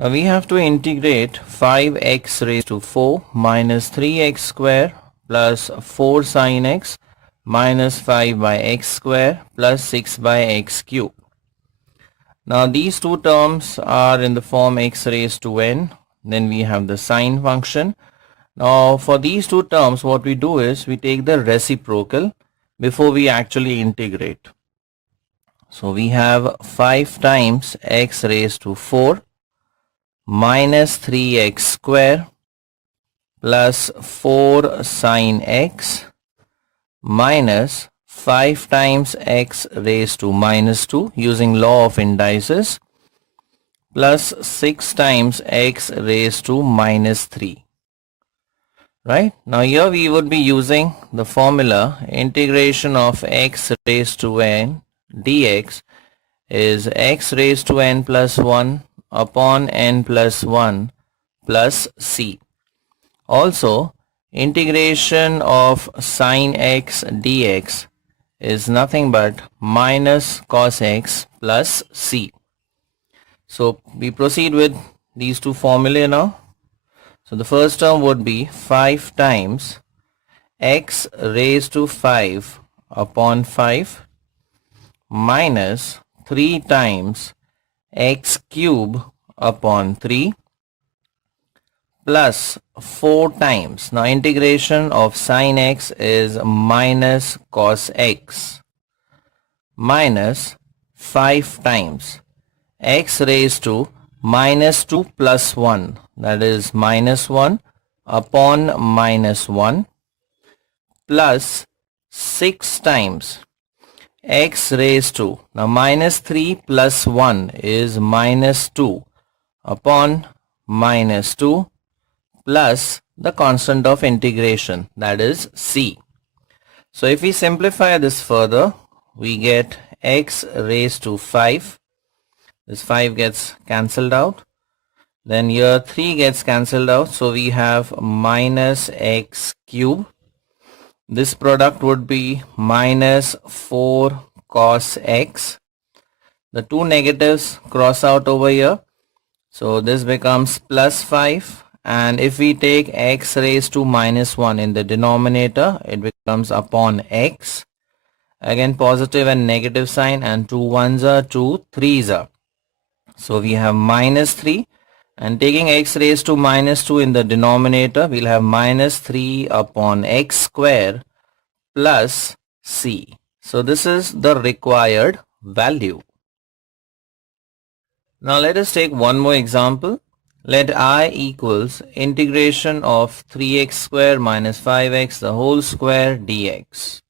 Now we have to integrate 5x raised to 4 minus 3x square plus 4 sin x minus 5 by x square plus 6 by x cube. Now these two terms are in the form x raised to n. Then we have the sine function. Now for these two terms, what we do is we take the reciprocal before we actually integrate. So we have 5 times x raised to 4 minus 3x square plus 4 sine x minus 5 times x raised to minus 2 using law of indices plus 6 times x raised to minus 3. Right? Now here we would be using the formula integration of x raised to n dx is x raised to n plus 1 upon n plus 1 plus c. Also, integration of sine x dx is nothing but minus cos x plus c. So we proceed with these two formulae now. So the first term would be 5 times x raised to 5 upon 5 minus 3 times x cube upon 3 plus 4 times. Now integration of sine x is minus cos x minus 5 times x raised to minus 2 plus 1, that is minus 1 upon minus 1 plus 6 times x raised to, now minus 3 plus 1 is minus 2 upon minus 2 plus the constant of integration, that is c. So if we simplify this further, we get x raised to 5. This 5 gets cancelled out. Then here 3 gets cancelled out. So we have minus x cube. This product would be minus 4 cos x. The two negatives cross out over here. So this becomes plus 5. And if we take x raised to minus 1 in the denominator, it becomes upon x. Again positive and negative sign, and 2 1s are 2 3s are. So we have minus 3, and taking x raised to minus 2 in the denominator, we'll have minus 3 upon x square plus c. So this is the required value. Now let us take one more example. Let I equals integration of 3x square minus 5x the whole square dx.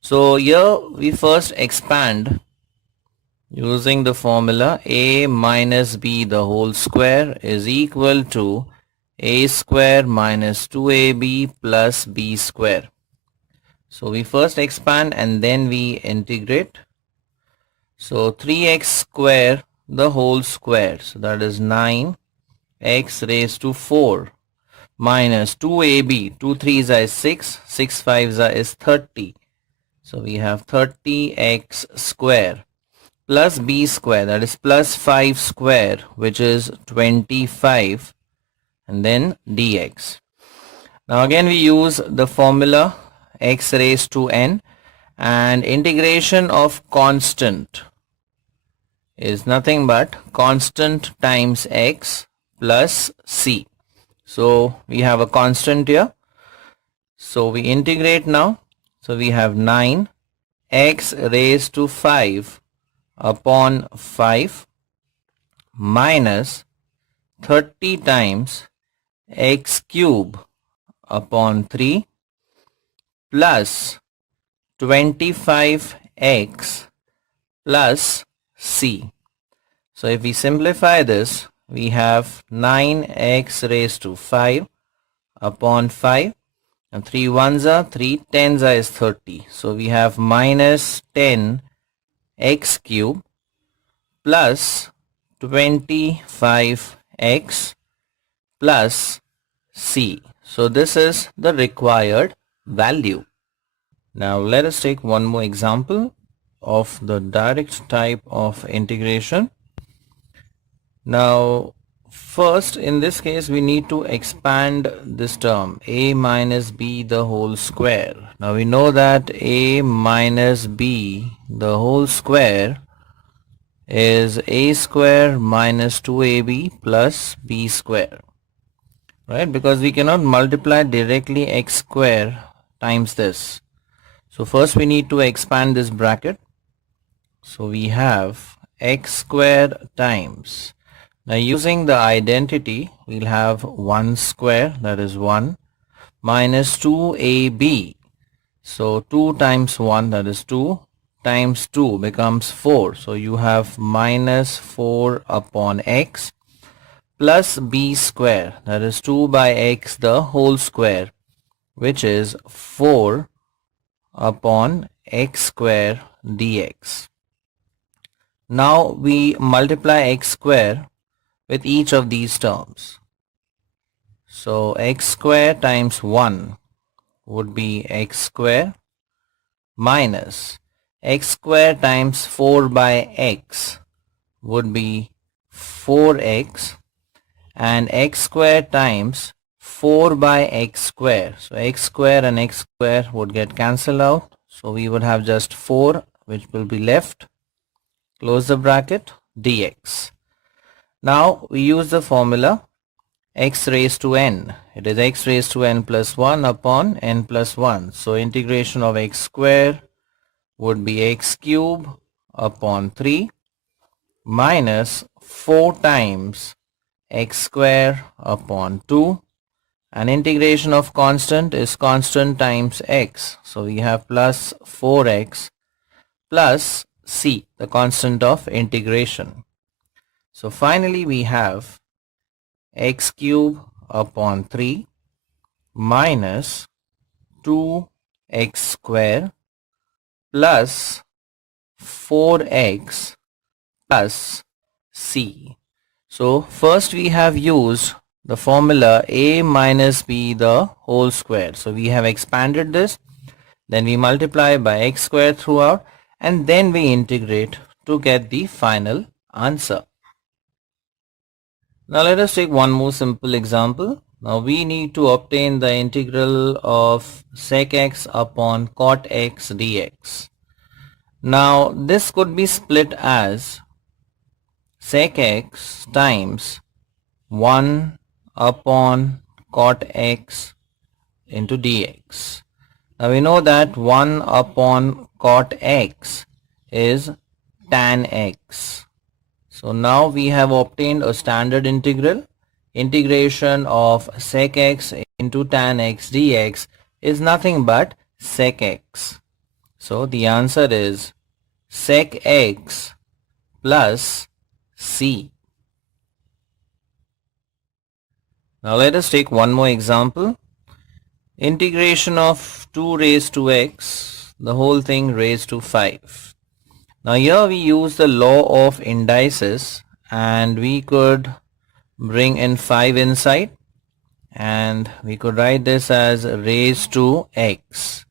So here we first expand using the formula a minus b the whole square is equal to a square minus 2ab plus b square. So we first expand and then we integrate. So 3x square the whole square, so that is 9x raised to 4 minus 2ab, 2 3s is 6, 6 5s is 30. So we have 30x square plus b square, that is plus 5 square, which is 25, and then dx. Now again we use the formula x raised to n, and integration of constant is nothing but constant times x plus c. So we have a constant here. So we integrate now. So we have 9x raised to 5 upon 5 minus 30 times x cube upon 3 plus 25x plus c. So if we simplify this, we have 9x raised to 5 upon 5, and 3 1s are 3 10s are is 30. So we have minus 10 x cube plus 25x plus c. So this is the required value. Now let us take one more example of the direct type of integration. Now first in this case we need to expand this term a minus b the whole square. Now we know that a minus b the whole square is a square minus 2ab plus b square, right? Because we cannot multiply directly x square times this. So first we need to expand this bracket. So we have x square times, now using the identity we'll have 1 square, that is 1, minus 2ab. So 2 times 1, that is 2, times 2 becomes 4. So you have minus 4 upon x plus b square, that is 2 by x the whole square, which is 4 upon x square dx. Now we multiply x square with each of these terms. So x square times 1 would be x square minus x square times 4 by x would be 4x, and x square times 4 by x square. So x square and x square would get cancelled out. So we would have just 4 which will be left. Close the bracket, dx. Now we use the formula x raised to n. It is x raised to n plus 1 upon n plus 1. So integration of x square would be x cube upon 3 minus 4 times x square upon 2, and integration of constant is constant times x. So we have plus 4x plus c, the constant of integration. So finally we have x cube upon 3 minus 2x square plus 4x plus c. So first we have used the formula a minus b the whole square. So we have expanded this, then we multiply by x square throughout, and then we integrate to get the final answer. Now let us take one more simple example. Now we need to obtain the integral of sec x upon cot x dx. Now this could be split as sec x times 1 upon cot x into dx. Now we know that 1 upon cot x is tan x. So now we have obtained a standard integral. Integration of sec x into tan x dx is nothing but sec x. So the answer is sec x plus c. Now let us take one more example. Integration of 2 raised to x, the whole thing raised to 5. Now here we use the law of indices, and we could bring in 5 inside, and we could write this as raised to x.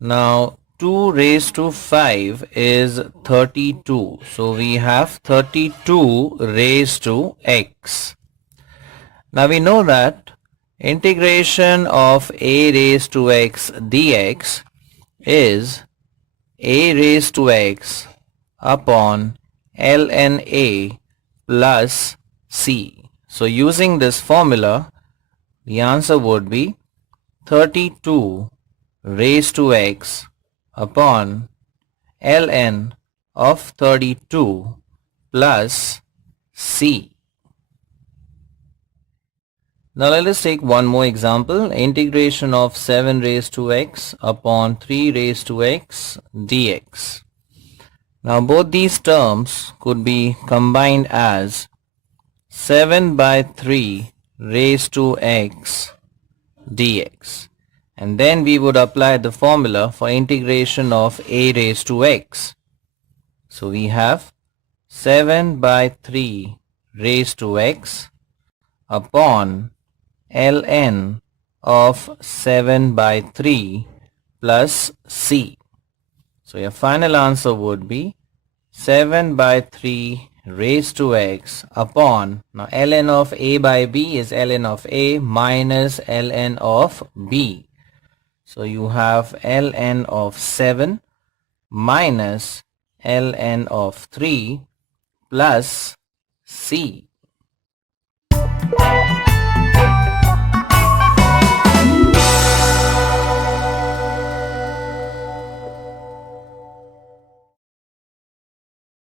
Now 2 raised to 5 is 32. So we have 32 raised to x. Now we know that integration of a raised to x dx is a raised to x upon ln a plus c. So using this formula, the answer would be 32 raised to x upon ln of 32 plus c. Now let us take one more example. Integration of 7 raised to x upon 3 raised to x dx. Now both these terms could be combined as 7 by 3 raised to x dx. And then we would apply the formula for integration of a raised to x. So we have 7 by 3 raised to x upon ln of 7 by 3 plus c. So your final answer would be 7 by 3 raised to x upon, now ln of a by b is ln of a minus ln of b. So you have ln of 7 minus ln of 3 plus c.